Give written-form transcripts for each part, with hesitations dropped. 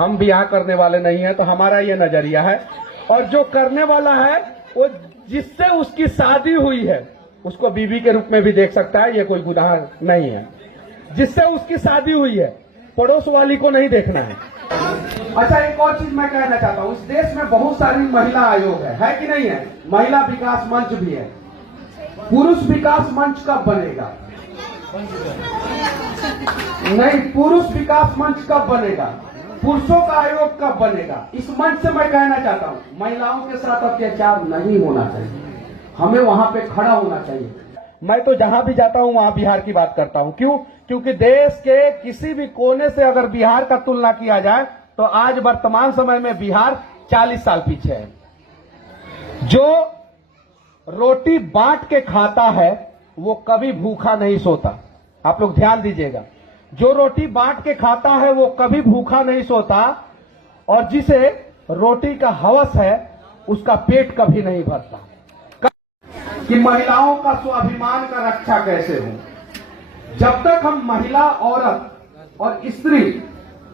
हम ब्याह करने वाले नहीं है, तो हमारा ये नजरिया है। और जो करने वाला है वो जिससे उसकी शादी हुई है उसको बीवी के रूप में भी देख सकता है, ये कोई गुनाह नहीं है। जिससे उसकी शादी हुई है, पड़ोस वाली को नहीं देखना है। अच्छा, एक और चीज मैं कहना चाहता हूँ, इस देश में बहुत सारी महिला आयोग है कि नहीं है? महिला विकास मंच भी है। पुरुष विकास मंच कब बनेगा? नहीं, पुरुष विकास मंच कब बनेगा? पुरुषों का आयोग कब बनेगा? इस मंच से मैं कहना चाहता हूँ, महिलाओं के साथ अत्याचार नहीं होना चाहिए, हमें वहां पे खड़ा होना चाहिए। मैं तो जहां भी जाता हूं वहां बिहार की बात करता हूं। क्यों? क्योंकि देश के किसी भी कोने से अगर बिहार का तुलना किया जाए तो आज वर्तमान समय में बिहार 40 साल पीछे है। जो रोटी बांट के खाता है वो कभी भूखा नहीं सोता। आप लोग ध्यान दीजिएगा, जो रोटी बांट के खाता है वो कभी भूखा नहीं सोता, और जिसे रोटी का हवस है उसका पेट कभी नहीं भरता। कि महिलाओं का स्वाभिमान का रक्षा कैसे हो? जब तक हम महिला, औरत और स्त्री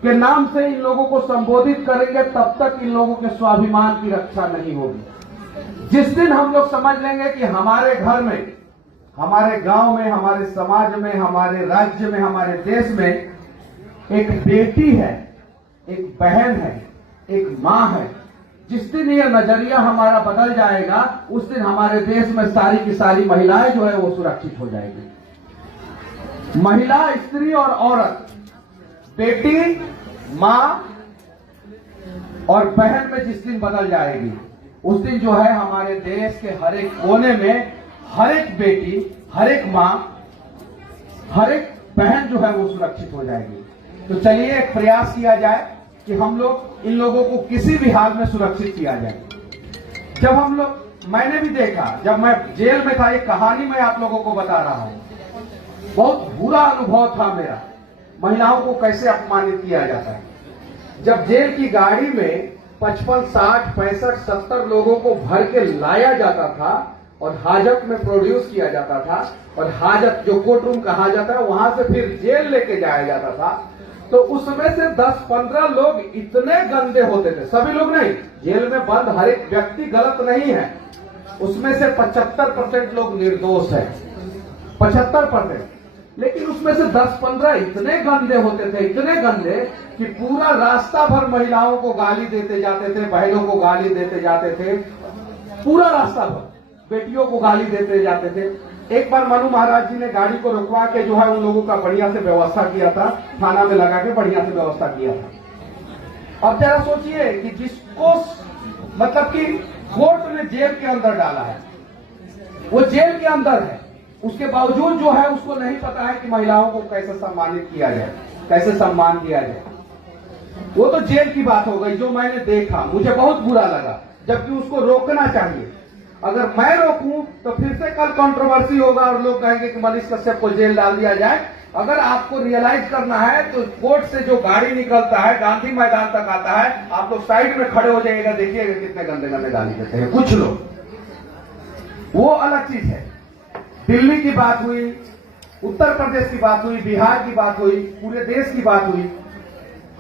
के नाम से इन लोगों को संबोधित करेंगे तब तक इन लोगों के स्वाभिमान की रक्षा नहीं होगी। जिस दिन हम लोग समझ लेंगे कि हमारे घर में, हमारे गांव में, हमारे समाज में, हमारे राज्य में, हमारे देश में एक बेटी है, एक बहन है, एक मां है, जिस दिन ये नजरिया हमारा बदल जाएगा उस दिन हमारे देश में सारी की सारी महिलाएं जो है वो सुरक्षित हो जाएगी। महिला, स्त्री और औरत, बेटी, मां और बहन में जिस दिन बदल जाएगी उस दिन जो है हमारे देश के हर एक कोने में हर एक बेटी, हर एक मां, हर एक बहन जो है वो सुरक्षित हो जाएगी। तो चलिए एक प्रयास किया जाए कि हम लोग इन लोगों को किसी भी हाल में सुरक्षित किया जाए। जब हम लोग, मैंने भी देखा, जब मैं जेल में था, एक कहानी मैं आप लोगों को बता रहा हूं, बहुत बुरा अनुभव था मेरा, महिलाओं को कैसे अपमानित किया जाता है। जब जेल की गाड़ी में 55, 60, 65, 70 लोगों को भर के लाया जाता था और हाजत में प्रोड्यूस किया जाता था, और हाजत जो कोर्ट रूम कहा जाता है वहां से फिर जेल लेके जाया जाता था, तो उसमें से 10-15 लोग इतने गंदे होते थे। सभी लोग नहीं, जेल में बंद हर एक व्यक्ति गलत नहीं है, उसमें से 75% लोग निर्दोष है, 75%। लेकिन उसमें से 10-15 इतने गंदे होते थे, इतने गंदे कि पूरा रास्ता भर महिलाओं को गाली देते जाते थे, बहनों को गाली देते जाते थे, पूरा रास्ता भर बेटियों को गाली देते जाते थे। एक बार मनु महाराज जी ने गाड़ी को रुकवा के जो है उन लोगों का बढ़िया से व्यवस्था किया था, थाना में लगा के बढ़िया से व्यवस्था किया था। अब जरा सोचिए कि जिसको मतलब कि कोर्ट ने जेल के अंदर डाला है, वो जेल के अंदर है, उसके बावजूद जो है उसको नहीं पता है कि महिलाओं को कैसे सम्मानित किया जाए, कैसे सम्मान दिया जाए। वो तो जेल की बात हो गई, जो मैंने देखा मुझे बहुत बुरा लगा, जबकि उसको रोकना चाहिए। अगर मैं रोकूं तो फिर से कल कंट्रोवर्सी होगा और लोग कहेंगे कि मनीष कश्यप को जेल डाल दिया जाए। अगर आपको रियलाइज करना है तो कोर्ट से जो गाड़ी निकलता है गांधी मैदान तक आता है, आप लोग साइड में खड़े हो जाइएगा, देखिएगा कितने गंदे गंदे गाली देते हैं कुछ लोग, वो अलग चीज है। दिल्ली की बात हुई, उत्तर प्रदेश की बात हुई, बिहार की बात हुई, पूरे देश की बात हुई,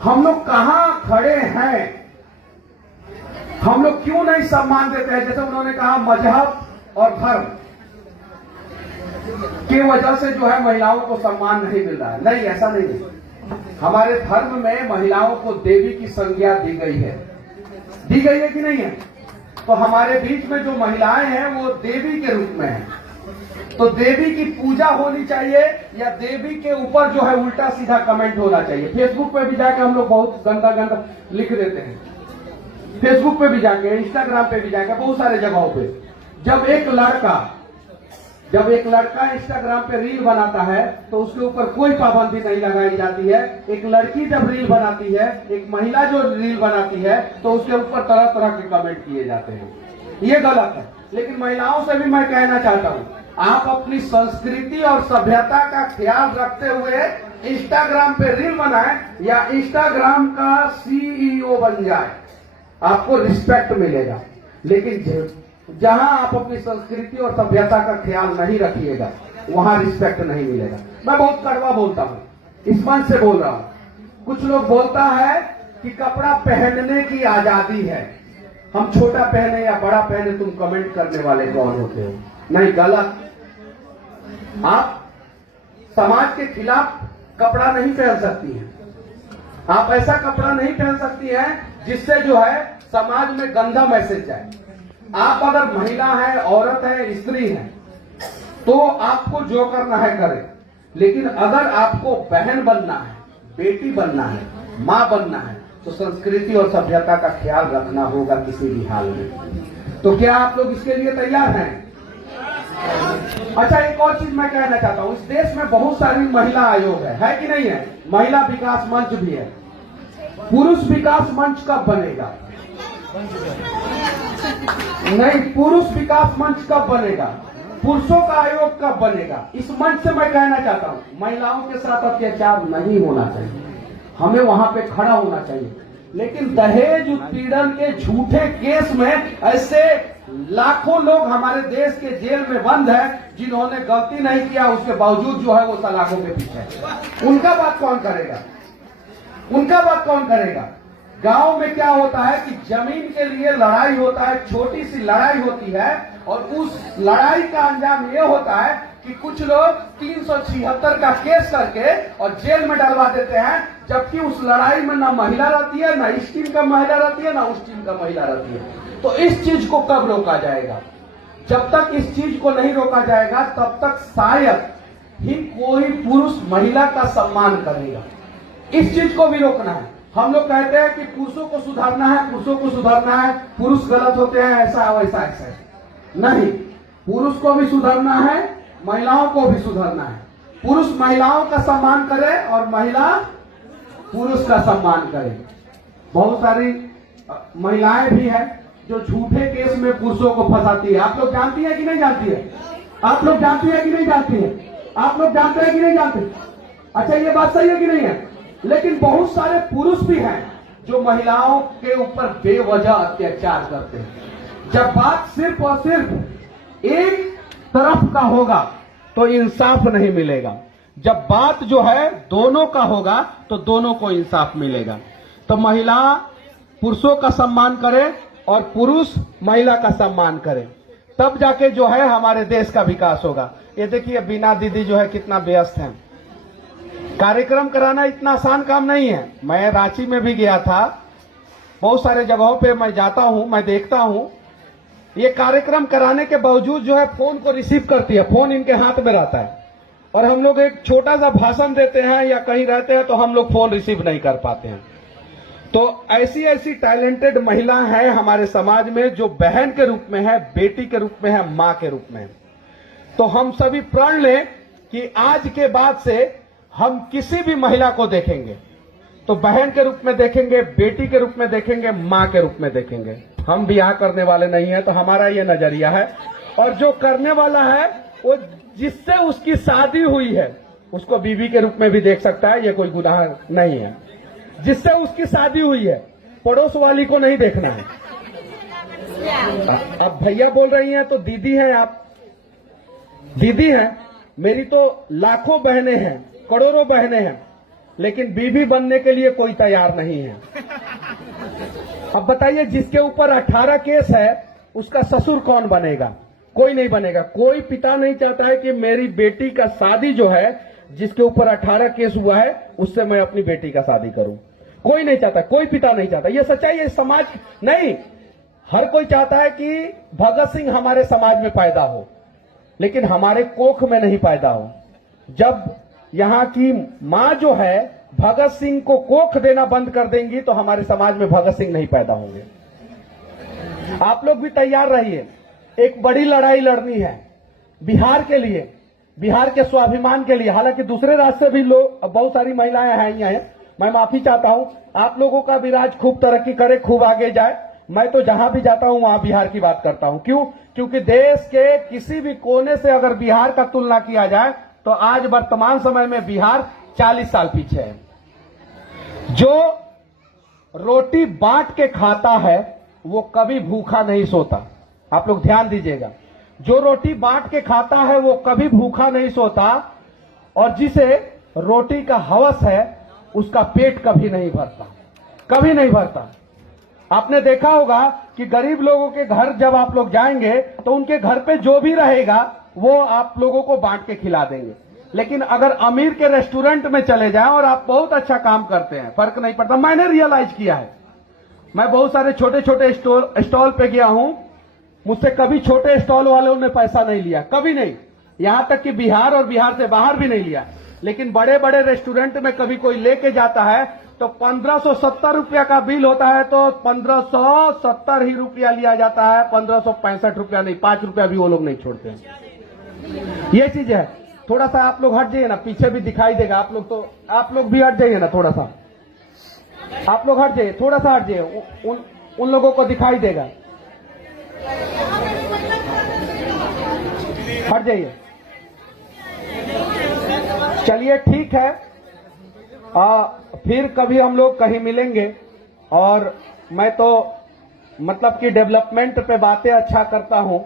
हम लोग कहां खड़े हैं? हम लोग क्यों नहीं सम्मान देते हैं? जैसे उन्होंने कहा मजहब और धर्म की वजह से जो है महिलाओं को सम्मान नहीं मिल रहा है। नहीं, ऐसा नहीं है। हमारे धर्म में महिलाओं को देवी की संज्ञा दी गई है, दी गई है कि नहीं है? तो हमारे बीच में जो महिलाएं हैं वो देवी के रूप में हैं, तो देवी की पूजा होनी चाहिए या देवी के ऊपर जो है उल्टा सीधा कमेंट होना चाहिए। फेसबुक पे भी जाके हम लोग बहुत गंदा गंदा लिख देते हैं, फेसबुक पे भी जाके, इंस्टाग्राम पे भी जाके, बहुत सारे जगहों पे। जब एक लड़का इंस्टाग्राम पे रील बनाता है तो उसके ऊपर कोई पाबंदी नहीं लगाई जाती है। एक लड़की जब रील बनाती है, एक महिला जो रील बनाती है, तो उसके ऊपर तरह तरह के कमेंट किए जाते हैं, ये गलत है। लेकिन महिलाओं से भी मैं कहना चाहता हूं, आप अपनी संस्कृति और सभ्यता का ख्याल रखते हुए इंस्टाग्राम पे रील बनाएं या इंस्टाग्राम का CEO बन जाए, आपको रिस्पेक्ट मिलेगा। लेकिन जहां आप अपनी संस्कृति और सभ्यता का ख्याल नहीं रखिएगा वहां रिस्पेक्ट नहीं मिलेगा। मैं बहुत कड़वा बोलता हूं, इस मन से बोल रहा हूं। कुछ लोग बोलता है कि कपड़ा पहनने की आजादी है, हम छोटा पहने या बड़ा पहने, तुम कमेंट करने वाले कौन होते हो? नहीं, गलत। आप समाज के खिलाफ कपड़ा नहीं पहन सकती हैं। आप ऐसा कपड़ा नहीं पहन सकती हैं जिससे जो है समाज में गंदा मैसेज जाए। आप अगर महिला है, औरत है, स्त्री है, तो आपको जो करना है करें, लेकिन अगर आपको बहन बनना है, बेटी बनना है, मां बनना है, तो संस्कृति और सभ्यता का ख्याल रखना होगा किसी भी हाल में। तो क्या आप लोग इसके लिए तैयार हैं? अच्छा, एक और चीज मैं कहना चाहता हूं, इस देश में बहुत सारी महिला आयोग है कि नहीं है? महिला विकास मंच भी है। पुरुष विकास मंच कब बनेगा? नहीं, पुरुष विकास मंच कब बनेगा? पुरुषों का आयोग कब बनेगा? इस मंच से मैं कहना चाहता हूं, महिलाओं के साथ अत्याचार नहीं होना चाहिए, हमें वहां पे खड़ा होना चाहिए। लेकिन दहेज उत्पीड़न के झूठे केस में ऐसे लाखों लोग हमारे देश के जेल में बंद हैं जिन्होंने गलती नहीं किया, उसके बावजूद जो है वो सलाखों के पीछे है। उनका बात कौन करेगा? उनका बात कौन करेगा? गांव में क्या होता है कि जमीन के लिए लड़ाई होता है, छोटी सी लड़ाई होती है, और उस लड़ाई का अंजाम ये होता है कि कुछ लोग 376 का केस करके और जेल में डलवा देते हैं, जबकि उस लड़ाई में ना महिला रहती है, ना इस टीम का महिला रहती है, ना उस टीम का महिला रहती है। तो इस चीज को कब रोका जाएगा? जब तक इस चीज को नहीं रोका जाएगा तब तक शायद ही कोई पुरुष महिला का सम्मान करेगा। इस चीज को भी रोकना है। हम लोग कहते हैं कि पुरुषों को सुधारना है, पुरुषों को सुधारना है, पुरुष गलत होते हैं, ऐसा वैसा ऐसा। नहीं, पुरुष को भी सुधारना है, महिलाओं को भी सुधारना है। पुरुष महिलाओं का सम्मान करे और महिला पुरुष का सम्मान करे। बहुत सारी महिलाएं भी हैं जो झूठे केस में पुरुषों को फंसाती है। आप लोग जानती है कि नहीं जानती है? आप लोग जानती है कि नहीं जानती है? आप लोग जानते हैं कि नहीं जानते? अच्छा, ये बात सही है कि नहीं है? लेकिन बहुत सारे पुरुष भी हैं जो महिलाओं के ऊपर बेवजह अत्याचार करते हैं। जब बात सिर्फ और सिर्फ एक तरफ का होगा तो इंसाफ नहीं मिलेगा। जब बात जो है दोनों का होगा तो दोनों को इंसाफ मिलेगा। तो महिला पुरुषों का सम्मान करे और पुरुष महिला का सम्मान करे, तब जाके जो है हमारे देश का विकास होगा। ये देखिए, बीना दीदी जो है कितना व्यस्त है। कार्यक्रम कराना इतना आसान काम नहीं है। मैं रांची में भी गया था, बहुत सारे जगहों पे मैं जाता हूं, मैं देखता हूं, ये कार्यक्रम कराने के बावजूद जो है फोन को रिसीव करती है, फोन इनके हाथ में रहता है, और हम लोग एक छोटा सा भाषण देते हैं या कहीं रहते हैं तो हम लोग फोन रिसीव नहीं कर पाते हैं। तो ऐसी ऐसी टैलेंटेड महिला है हमारे समाज में जो बहन के रूप में है, बेटी के रूप में है, मां के रूप में है। तो हम सभी प्रण लें कि आज के बाद से हम किसी भी महिला को देखेंगे तो बहन के रूप में देखेंगे, बेटी के रूप में देखेंगे, मां के रूप में देखेंगे। हम ब्याह करने वाले नहीं है, तो हमारा ये नजरिया है। और जो करने वाला है वो जिससे उसकी शादी हुई है उसको बीवी के रूप में भी देख सकता है, ये कोई गुनाह नहीं है। जिससे उसकी शादी हुई है, पड़ोस वाली को नहीं देखना है। अब भैया बोल रही हैं तो दीदी हैं, आप दीदी हैं, मेरी तो लाखों बहनें हैं, करोड़ों बहनें हैं, लेकिन बीवी बनने के लिए कोई तैयार नहीं है। अब बताइए, जिसके ऊपर 18 केस है उसका ससुर कौन बनेगा? कोई नहीं बनेगा। कोई पिता नहीं चाहता है कि मेरी बेटी का शादी जो है, जिसके ऊपर 18 केस हुआ है, उससे मैं अपनी बेटी का शादी करूं। कोई नहीं चाहता, कोई पिता नहीं चाहता। ये सच्चाई है। समाज नहीं, हर कोई चाहता है कि भगत सिंह हमारे समाज में पैदा हो, लेकिन हमारे कोख में नहीं पैदा हो। जब यहाँ की मां जो है भगत सिंह को कोख देना बंद कर देंगी तो हमारे समाज में भगत सिंह नहीं पैदा होंगे। आप लोग भी तैयार रहिए। एक बड़ी लड़ाई लड़नी है बिहार के लिए, बिहार के स्वाभिमान के लिए। हालांकि दूसरे राज्य से भी लोग, बहुत सारी महिलाएं हैं, मैं माफी चाहता हूं। आप लोगों का भी राज खूब तरक्की करे, खूब आगे जाए। मैं तो जहां भी जाता हूं वहां बिहार की बात करता हूं। क्यों? क्योंकि देश के किसी भी कोने से अगर बिहार का तुलना किया जाए तो आज वर्तमान समय में बिहार 40 साल पीछे है। जो रोटी बांट के खाता है वो कभी भूखा नहीं सोता। आप लोग ध्यान दीजिएगा, जो रोटी बांट के खाता है वो कभी भूखा नहीं सोता, और जिसे रोटी का हवस है उसका पेट कभी नहीं भरता। कभी नहीं भरता। आपने देखा होगा कि गरीब लोगों के घर जब आप लोग जाएंगे तो उनके घर पे जो भी रहेगा वो आप लोगों को बांट के खिला देंगे। लेकिन अगर अमीर के रेस्टोरेंट में चले जाएं और आप बहुत अच्छा काम करते हैं, फर्क नहीं पड़ता। मैंने रियलाइज किया है, मैं बहुत सारे छोटे छोटे स्टॉल पे गया हूं, मुझसे कभी छोटे स्टॉल वालों ने पैसा नहीं लिया, कभी नहीं। यहां तक कि बिहार और बिहार से बाहर भी नहीं लिया। लेकिन बड़े बड़े रेस्टोरेंट में कभी कोई लेके जाता है तो 1570 रुपया का बिल होता है तो 1570 ही रुपया लिया जाता है, 1565 रुपया नहीं, 5 रुपया भी वो लोग नहीं छोड़ते हैं। ये चीज है। थोड़ा सा आप लोग हट जाइए ना, पीछे भी दिखाई देगा। आप लोग भी हट जाइए ना, थोड़ा सा आप लोग हट जाइए, थोड़ा सा हट जाइए, उन लोगों को दिखाई देगा। हट जाइए। चलिए ठीक है, फिर कभी हम लोग कहीं मिलेंगे। और मैं तो मतलब कि डेवलपमेंट पे बातें अच्छा करता हूं।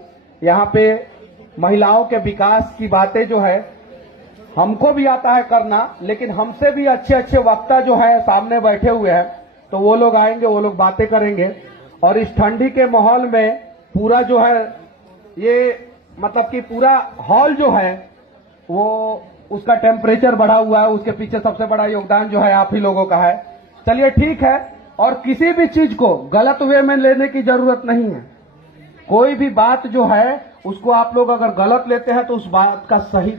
यहाँ पे महिलाओं के विकास की बातें जो है हमको भी आता है करना, लेकिन हमसे भी अच्छे अच्छे वक्ता जो है सामने बैठे हुए हैं, तो वो लोग आएंगे, वो लोग बातें करेंगे। और इस ठंडी के माहौल में पूरा जो है ये मतलब कि पूरा हॉल जो है वो उसका टेम्परेचर बढ़ा हुआ है, उसके पीछे सबसे बड़ा योगदान जो है आप ही लोगों का है। चलिए ठीक है, और किसी भी चीज को गलत वे में लेने की जरूरत नहीं है। कोई भी बात जो है उसको आप लोग अगर गलत लेते हैं तो उस बात का सही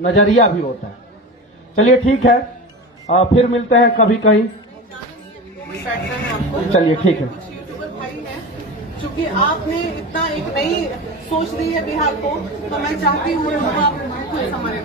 नजरिया भी होता है। चलिए ठीक है, फिर मिलते हैं कभी कहीं। चलिए ठीक है। क्योंकि आपने इतना एक नई सोच दी है बिहार को, तो मैं चाहती हूँ आप हमारे